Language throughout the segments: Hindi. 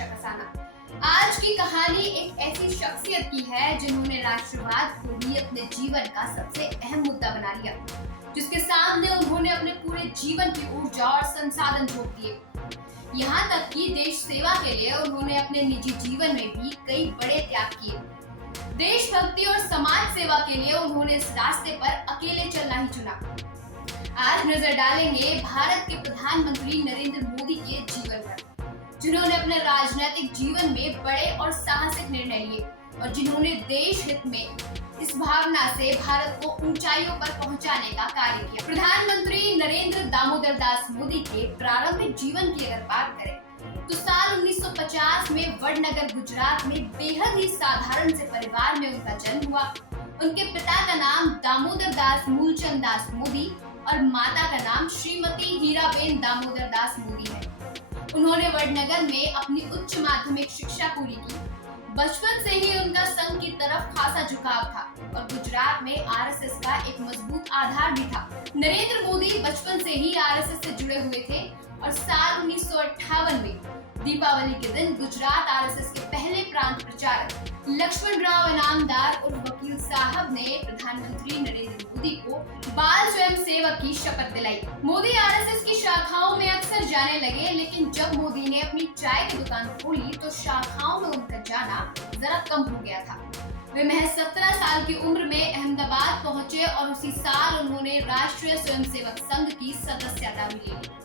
हमेशा फंसाना। आज की कहानी एक ऐसी शख्सियत की है जिन्होंने राष्ट्रवाद को ही अपने जीवन का सबसे अहम मुद्दा बना लिया, जिसके सामने उन्होंने अपने पूरे जीवन की ऊर्जा और संसाधन झोंक दिए। यहाँ तक कि देश सेवा के लिए उन्होंने अपने निजी जीवन में भी कई बड़े त्याग किए। देशभक्ति और समाज सेवा के लिए उन्होंने इस रास्ते पर अकेले चलना ही चुना। आज नजर डालेंगे भारत के प्रधानमंत्री नरेंद्र मोदी के जीवन पर, जिन्होंने अपने राजनीतिक जीवन में बड़े और साहसिक निर्णय लिए और जिन्होंने देश हित में इस भावना से भारत को ऊंचाइयों पर पहुंचाने का कार्य किया। प्रधानमंत्री नरेंद्र दामोदर दास मोदी के प्रारंभिक जीवन की अगर बात करें तो साल 1950 में वडनगर गुजरात में बेहद ही साधारण से परिवार में उनका जन्म हुआ। उनके पिता का नाम दामोदर दास मूलचंद दास मोदी और माता का नाम श्रीमती हीराबेन दामोदर दास मोदी है। उन्होंने वडनगर में अपनी उच्च माध्यमिक शिक्षा पूरी की। बचपन से ही उनका संघ की तरफ खासा झुकाव था और गुजरात में आरएसएस का एक मजबूत आधार भी था। नरेंद्र मोदी बचपन से ही आरएसएस से जुड़े हुए थे और साल 1958 में दीपावली के दिन गुजरात आरएसएस के पहले प्रांत प्रचारक लक्ष्मण राव इनामदार उर्फ वकील साहब ने प्रधानमंत्री नरेंद्र मोदी को बाल स्वयं सेवक की शपथ दिलाई। मोदी आरएसएस की शाखाओं में अक्सर जाने लगे, लेकिन जब मोदी ने अपनी चाय की दुकान खोली तो शाखाओं में उनका जाना जरा कम हो गया था। वे महज 17 साल की उम्र में अहमदाबाद पहुंचे और उसी साल उन्होंने राष्ट्रीय स्वयंसेवक संघ की सदस्यता भी ले ली।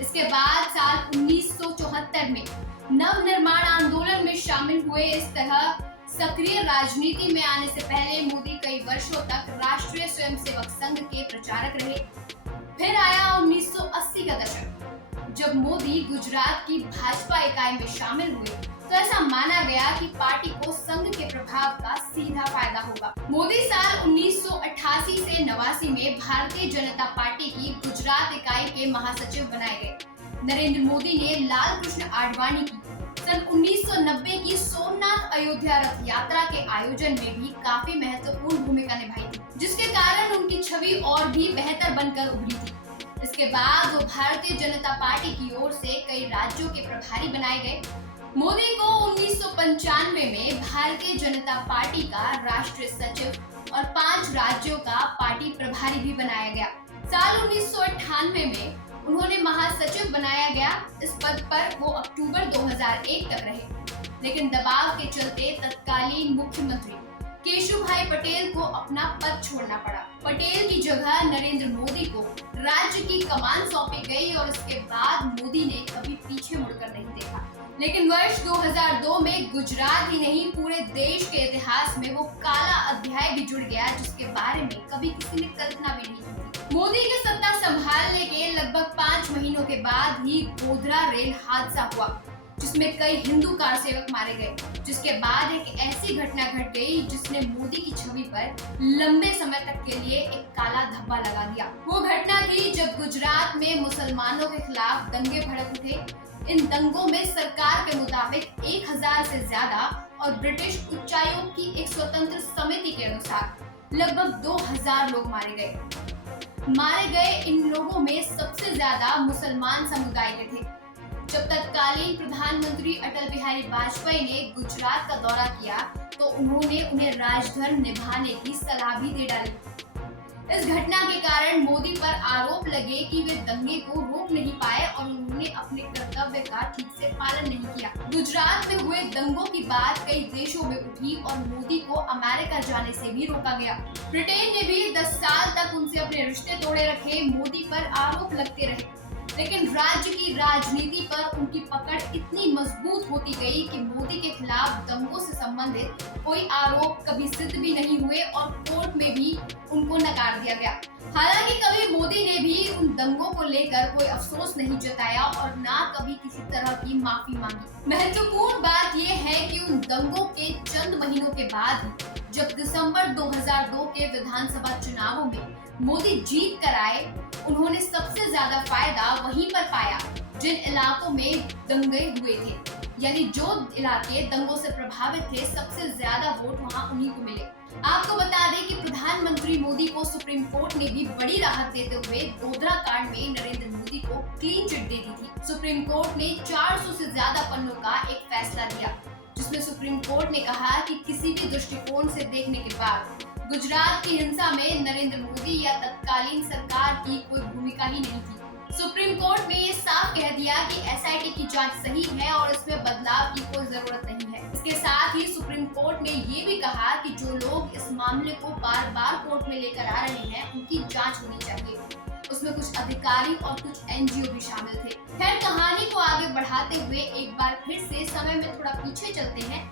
इसके बाद साल 1974 में नव निर्माण आंदोलन में शामिल हुए। इस तरह सक्रिय राजनीति में आने से पहले मोदी कई वर्षों तक राष्ट्रीय स्वयंसेवक संघ के प्रचारक रहे। फिर आया 1980 का दशक, जब मोदी गुजरात की भाजपा इकाई में शामिल हुए तो ऐसा माना गया कि पार्टी को संघ के प्रभाव का सीधा फायदा होगा। मोदी साल 1988 से 89 में भारतीय जनता पार्टी की गुजरात इकाई के महासचिव बनाए गए। नरेंद्र मोदी ने लाल कृष्ण आडवाणी की सन 1990 की सोमनाथ अयोध्या रथ यात्रा के आयोजन में भी काफी महत्वपूर्ण भूमिका निभाई थी, जिसके कारण उनकी छवि और भी बेहतर बनकर उभरी थी। इसके बाद वो भारतीय जनता पार्टी की ओर से कई राज्यों के प्रभारी बनाए गए। मोदी को 1995 में भारतीय जनता पार्टी का राष्ट्रीय सचिव और 5 राज्यों का पार्टी प्रभारी भी बनाया गया। साल 1998 में उन्होंने महासचिव बनाया गया। इस पद पर वो अक्टूबर 2001 तक रहे, लेकिन दबाव के चलते तत्कालीन मुख्यमंत्री केशुभाई पटेल को अपना पद छोड़ना पड़ा। पटेल की जगह नरेंद्र मोदी को राज्य की कमान सौंपी गई और इसके बाद मोदी ने कभी पीछे मुड़कर नहीं देखा। लेकिन वर्ष 2002 में गुजरात ही नहीं पूरे देश के इतिहास में वो काला अध्याय भी जुड़ गया, जिसके बारे में कभी किसी ने कल्पना भी नहीं की थी। मोदी के सत्ता संभालने के लगभग 5 महीनों के बाद ही गोधरा रेल हादसा हुआ, जिसमें कई हिंदू कार सेवक मारे गए, जिसके बाद एक ऐसी घटना घट गई जिसने मोदी की छवि पर लंबे समय तक के लिए एक काला धब्बा लगा दिया। वो घटना थी जब गुजरात में मुसलमानों के खिलाफ दंगे भड़क उठे। इन दंगों में सरकार के मुताबिक 1000 से ज्यादा और ब्रिटिश उच्चायोग की एक स्वतंत्र समिति के अनुसार लगभग 2000 लोग मारे गए। मारे गए इन लोगों में सबसे ज्यादा मुसलमान समुदाय के थे। जब तत्कालीन प्रधानमंत्री अटल बिहारी वाजपेयी ने गुजरात का दौरा किया तो उन्होंने उन्हें राजधर्म निभाने की सलाह भी दे डाली। इस घटना के कारण मोदी पर आरोप लगे कि वे दंगे को रोक नहीं पाए और उन्होंने अपने कर्तव्य का ठीक से पालन नहीं किया। गुजरात में हुए दंगों की बात कई देशों में उठी और मोदी को अमेरिका जाने से भी रोका गया। ब्रिटेन ने भी 10 साल तक उनसे अपने रिश्ते तोड़े रखे। मोदी पर आरोप लगते रहे, लेकिन राज्य की राजनीति पर उनकी पकड़ इतनी मजबूत होती गई कि मोदी के खिलाफ दंगों से संबंधित कोई आरोप कभी सिद्ध भी नहीं हुए और कोर्ट में भी उनको नकार दिया गया। हालांकि कभी मोदी ने भी उन दंगों को लेकर कोई अफसोस नहीं जताया और ना कभी किसी तरह की माफी मांगी। महत्वपूर्ण बात यह है कि उन दंगों के चंद महीनों के बाद जब दिसंबर 2002 के विधानसभा चुनावों में मोदी जीत कर आए, उन्होंने सबसे ज्यादा फायदा वहीं पर पाया जिन इलाकों में दंगे हुए थे, यानी जो इलाके दंगों से प्रभावित थे, सबसे ज्यादा वोट वहां उन्हीं को मिले। आपको बता दें कि प्रधानमंत्री मोदी को सुप्रीम कोर्ट ने भी बड़ी राहत देते हुए गोधरा कांड में नरेंद्र मोदी को क्लीन चिट दे दी थी। सुप्रीम कोर्ट ने 400 से ज्यादा पन्नों का एक फैसला दिया, जिसमें सुप्रीम कोर्ट ने कहा कि किसी भी दृष्टिकोण से देखने के बाद गुजरात की हिंसा में नरेंद्र मोदी या तत्कालीन सरकार की कोई भूमिका ही नहीं थी। सुप्रीम कोर्ट ने ये साफ कह दिया कि एसआईटी की जांच सही है और इसमें बदलाव की कोई जरूरत नहीं है। इसके साथ ही सुप्रीम कोर्ट ने ये भी कहा कि जो लोग इस मामले को बार बार कोर्ट में लेकर आ रहे हैं उनकी जांच होनी चाहिए। उसमें कुछ अधिकारी और कुछ एनजीओ भी शामिल थे। खैर, कहानी को आगे बढ़ाते हुए एक बार फिर से समय में थोड़ा पीछे चलते हैं।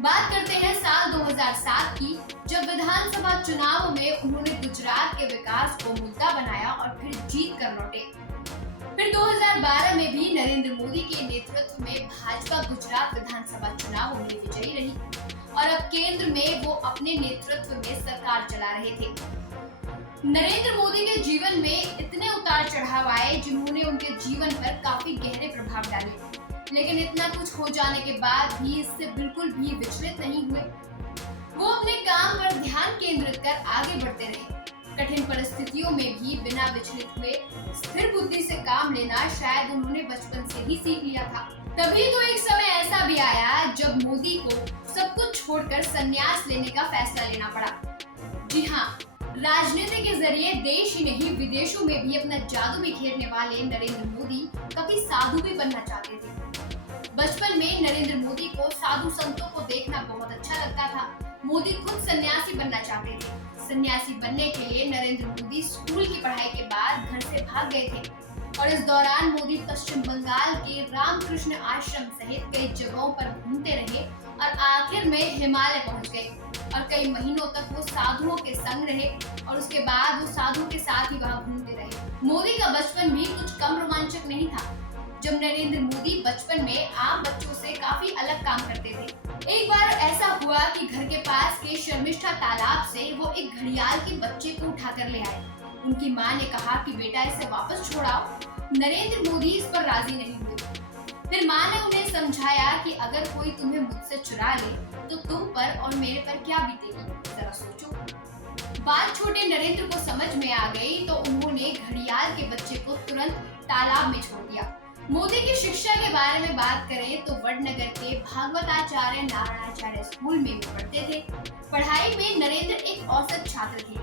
बात करते हैं साल 2007 की, जब विधानसभा चुनाव में उन्होंने गुजरात के विकास को मुद्दा बनाया और फिर जीत कर लौटे। फिर 2012 में भी नरेंद्र मोदी के नेतृत्व में भाजपा गुजरात विधानसभा चुनाव में विजयी रही और अब केंद्र में वो अपने नेतृत्व में सरकार चला रहे थे। नरेंद्र मोदी के जीवन में इतने उतार चढ़ाव आए जिन्होंने उनके जीवन पर काफी गहरे प्रभाव डाले, लेकिन इतना कुछ हो जाने के बाद भी इससे बिल्कुल भी विचलित नहीं हुए। वो अपने काम पर ध्यान केंद्रित कर आगे बढ़ते रहे। कठिन परिस्थितियों में भी बिना विचलित हुए स्थिर बुद्धि से काम लेना शायद उन्होंने बचपन से ही सीख लिया था। तभी तो एक समय ऐसा भी आया जब मोदी को सब कुछ छोड़कर संन्यास लेने का फैसला लेना पड़ा। जी हाँ, राजनीति के जरिए देश ही नहीं विदेशों में भी अपना जादू बिखेरने वाले नरेंद्र मोदी कभी साधु भी बनना चाहते थे। बचपन में नरेंद्र मोदी को साधु संतों को देखना बहुत अच्छा लगता था। मोदी खुद सन्यासी बनना चाहते थे। सन्यासी बनने के लिए नरेंद्र मोदी स्कूल की पढ़ाई के बाद घर से भाग गए थे और इस दौरान मोदी पश्चिम बंगाल के रामकृष्ण आश्रम सहित कई जगहों पर घूमते रहे और आखिर में हिमालय पहुंच गए और कई महीनों तक वो साधुओं के संग रहे और उसके बाद वो साधुओं के साथ ही वहां घूमते रहे। मोदी का बचपन भी कुछ कम रोमांचक नहीं था। जब नरेंद्र मोदी बचपन में आम बच्चों से काफी अलग काम करते थे। एक बार ऐसा हुआ कि घर के पास के शर्मिष्ठा तालाब से वो एक घड़ियाल के बच्चे को उठाकर ले आए। उनकी माँ ने कहा कि बेटा इसे वापस छोड़ाओ। नरेंद्र मोदी इस पर राजी नहीं हुए। फिर माँ ने उन्हें समझाया कि अगर कोई तुम्हें मुझसे चुरा ले तो तुम पर और मेरे पर क्या बीतेगी, जरा सोचो। बात छोटे नरेंद्र को समझ में आ गई तो उन्होंने घड़ियाल के बच्चे को तुरंत तालाब में छोड़ दिया। मोदी की शिक्षा के बारे में बात करें तो वडनगर के भागवताचार्य नारायणाचार्य स्कूल में पढ़ते थे। पढ़ाई में नरेंद्र एक औसत छात्र थे,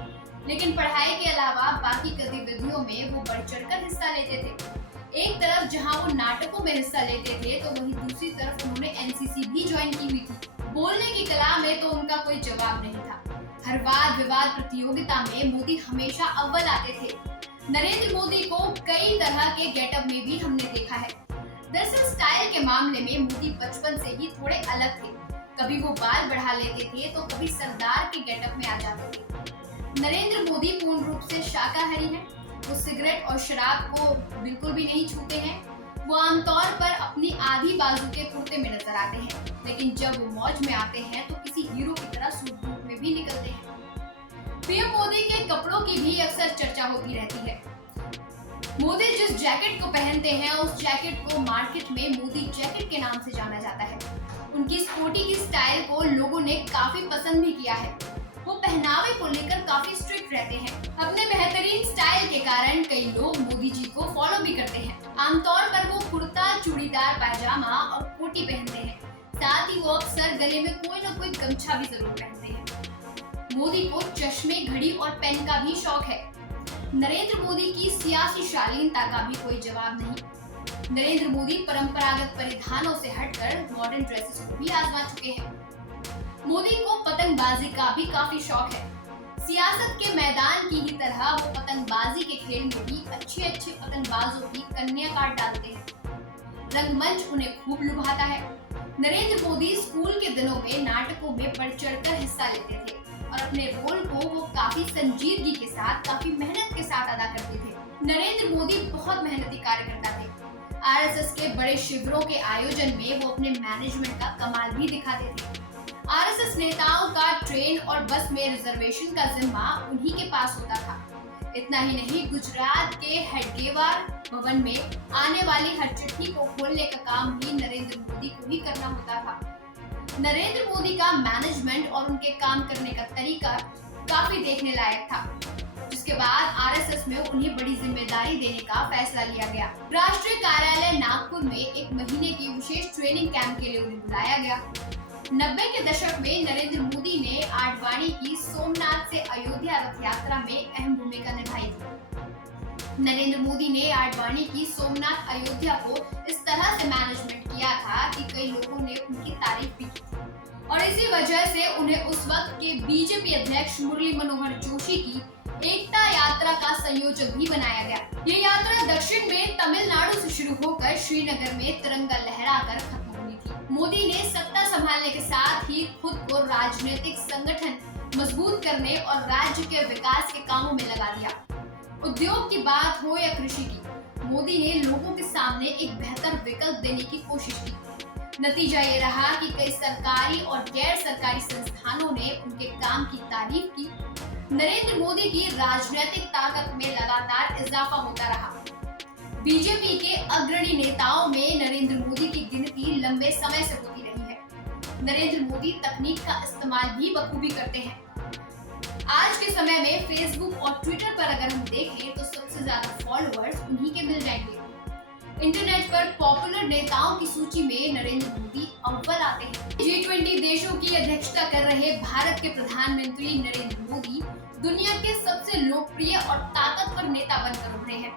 लेकिन पढ़ाई के अलावा बाकी गतिविधियों में वो बढ़ चढ़कर हिस्सा लेते थे। एक तरफ जहां वो नाटकों में हिस्सा लेते थे तो वहीं दूसरी तरफ उन्होंने एनसीसी भी ज्वाइन की हुई थी। बोलने की कला में तो उनका कोई जवाब नहीं था। हर वाद विवाद प्रतियोगिता में मोदी हमेशा अव्वल आते थे। नरेंद्र मोदी को कई तरह के गेटअप में भी हमने देखा है। दरअसल स्टाइल के मामले में मोदी बचपन से ही थोड़े अलग थे। कभी वो बाल बढ़ा लेते थे तो कभी सरदार के गेटअप में आ जाते थे। नरेंद्र मोदी पूर्ण रूप से शाकाहारी हैं। वो सिगरेट और शराब को बिल्कुल भी नहीं छूते हैं। वो आमतौर पर अपनी आधी बाजू के कुर्ते में नजर आते हैं, लेकिन जब वो मौज में आते हैं तो किसी हीरो की तरह सूट बूट में भी निकलते हैं। पीएम मोदी के कपड़ों की भी अक्सर चर्चा होती रहती है। मोदी जिस जैकेट को पहनते हैं उस जैकेट को मार्केट में मोदी जैकेट के नाम से जाना जाता है। उनकी स्पोर्टी की स्टाइल को लोगों ने काफी पसंद भी किया है। वो पहनावे को लेकर काफी स्ट्रिक्ट रहते हैं। अपने बेहतरीन स्टाइल के कारण कई लोग मोदी जी को फॉलो भी करते हैं। आमतौर पर वो कुर्ता, चूड़ीदार पायजामा और कोटी पहनते हैं। साथ ही वो अक्सर गले में कोई न कोई गमछा भी जरूर पहनते हैं। मोदी को चश्मे, घड़ी और पेन का भी शौक है। नरेंद्र मोदी की सियासी शालीनता का भी कोई जवाब नहीं। नरेंद्र मोदी परंपरागत परिधानों से हटकर मॉडर्न ड्रेसेस को भी आजमा चुके हैं। मोदी को पतंगबाजी का भी काफी शौक है। सियासत के मैदान की ही तरह वो पतंगबाजी के खेल में भी अच्छे पतंगबाजों की कन्या काट डालते हैं। रंगमंच उन्हें खूब लुभाता है। नरेंद्र मोदी स्कूल के दिनों में नाटकों में बढ़ चढ़कर हिस्सा लेते थे और अपने रोल को वो काफी संजीदगी के साथ, काफी मेहनत के साथ अदा करते थे। नरेंद्र मोदी बहुत मेहनती कार्यकर्ता थे। आरएसएस के बड़े शिविरों के आयोजन में वो अपने मैनेजमेंट का कमाल भी दिखाते थे। आरएसएस नेताओं का ट्रेन और बस में रिजर्वेशन का जिम्मा उन्हीं के पास होता था। इतना ही नहीं, गुजरात के हेडगेवार भवन में आने वाली हर चिट्ठी को खोलने का काम भी नरेंद्र मोदी को ही करना होता था। नरेंद्र मोदी का मैनेजमेंट और उनके काम करने का तरीका काफी देखने लायक था, जिसके बाद आरएसएस में उन्हें बड़ी जिम्मेदारी देने का फैसला लिया गया। राष्ट्रीय कार्यालय नागपुर में एक महीने की विशेष ट्रेनिंग कैंप के लिए उन्हें बुलाया गया। 90 के दशक में नरेंद्र मोदी ने आडवाणी की सोमनाथ से अयोध्या रथ यात्रा में अहम भूमिका निभाई थी। नरेंद्र मोदी ने आडवाणी की सोमनाथ अयोध्या को इस तरह से मैनेजमेंट किया था कि कई लोगों ने उनकी तारीफ भी की थी और इसी वजह से उन्हें उस वक्त के बीजेपी अध्यक्ष मुरली मनोहर जोशी की एकता यात्रा का संयोजक भी बनाया गया। ये यात्रा दक्षिण में तमिलनाडु से शुरू होकर श्रीनगर में तिरंगा लहराकर खत्म हुई थी। मोदी ने सत्ता संभालने के साथ ही खुद को राजनीतिक संगठन मजबूत करने और राज्य के विकास के कामों में लगा दिया। उद्योग की बात हो या कृषि की, मोदी ने लोगों के सामने एक बेहतर विकल्प देने की कोशिश की। नतीजा ये रहा कि कई सरकारी और गैर सरकारी संस्थानों ने उनके काम की तारीफ की। नरेंद्र मोदी की राजनीतिक ताकत में लगातार इजाफा होता रहा। बीजेपी के अग्रणी नेताओं में नरेंद्र मोदी की गिनती लंबे समय से होती रही है। नरेंद्र मोदी तकनीक का इस्तेमाल भी बखूबी करते हैं। आज के समय में फेसबुक और ट्विटर पर अगर हम देखें तो सबसे ज्यादा फॉलोअर्स उन्हीं के मिल जाएंगे। इंटरनेट पर पॉपुलर नेताओं की सूची में नरेंद्र मोदी अव्वल आते हैं। G20 देशों की अध्यक्षता कर रहे भारत के प्रधानमंत्री नरेंद्र मोदी दुनिया के सबसे लोकप्रिय और ताकतवर नेता बनकर उभरे हैं।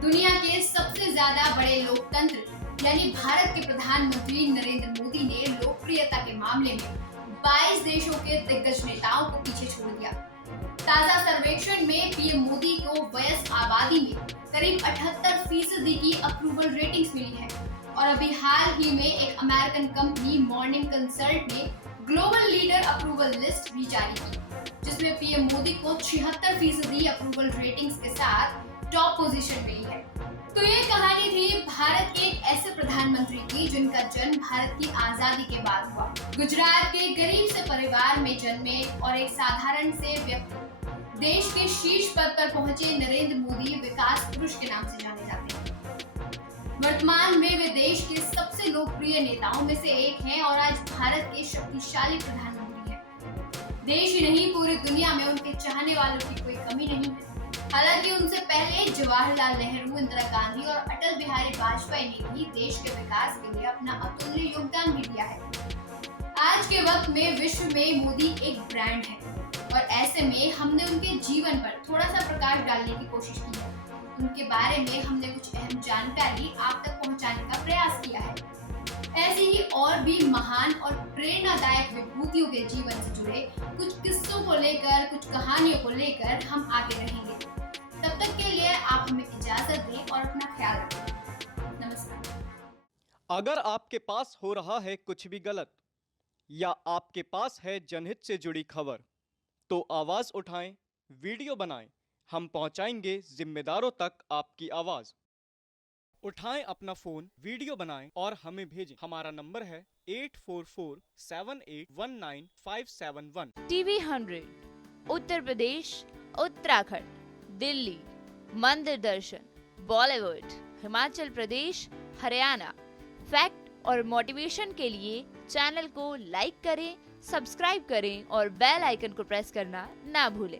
दुनिया के सबसे ज्यादा बड़े लोकतंत्र यानी भारत के प्रधानमंत्री नरेंद्र मोदी ने लोकप्रियता के मामले में 22 देशों के दिग्गज नेताओं को पीछे छोड़ दिया। ताजा सर्वेक्षण में पीएम मोदी को वयस्क आबादी में करीब 78% की अप्रूवल रेटिंग्स मिली है और अभी हाल ही में एक अमेरिकन कंपनी मॉर्निंग कंसल्ट ने ग्लोबल लीडर अप्रूवल लिस्ट भी जारी की, जिसमें पीएम मोदी को 76% अप्रूवल रेटिंग्स के साथ टॉप पोजीशन मिली है। तो ये कहानी थी भारत के एक ऐसे प्रधानमंत्री की जिनका जन्म भारत की आजादी के बाद हुआ। गुजरात के गरीब से परिवार में जन्मे और एक साधारण से व्यक्ति देश के शीर्ष पद पर पहुंचे नरेंद्र मोदी विकास पुरुष के नाम से जाने जाते हैं। वर्तमान में वे देश के सबसे लोकप्रिय नेताओं में से एक हैं और आज भारत के शक्तिशाली प्रधानमंत्री हैं। देश ही नहीं पूरी दुनिया में उनके चाहने वालों की कोई कमी नहीं है। हालांकि उनसे पहले जवाहरलाल नेहरू, इंदिरा गांधी और अटल बिहारी वाजपेयी ने भी देश के विकास के लिए अपना अतुल्य योगदान भी दिया है। आज के वक्त में विश्व में मोदी एक ब्रांड है और ऐसे में हमने उनके जीवन पर थोड़ा सा प्रकाश डालने की कोशिश की है। उनके बारे में हमने कुछ अहम जानकारी आप तक पहुंचाने का प्रयास किया है। ऐसी ही और भी महान और प्रेरणादायक विभूतियों के जीवन से जुड़े कुछ किस्सों को लेकर, कुछ कहानियों को लेकर हम आते रहेंगे। तब तक के लिए आप हमें इजाजत दें और अपना ख्याल रखें। नमस्कार। अगर आपके पास हो रहा है कुछ भी गलत या आपके पास है जनहित से जुड़ी खबर, तो आवाज उठाएं, वीडियो बनाएं, हम पहुंचाएंगे जिम्मेदारों तक आपकी आवाज। उठाएं अपना फोन, वीडियो बनाएं और हमें भेजें। हमारा नंबर है 8447819571। टीवी 100, उत्तर प्रदेश, उत्तराखंड, दिल्ली, मंदिर दर्शन, बॉलीवुड, हिमाचल प्रदेश, हरियाणा। फैक्ट और मोटिवेशन के लिए चैनल को लाइक करें, सब्सक्राइब करें और बेल आइकन को प्रेस करना ना भूलें।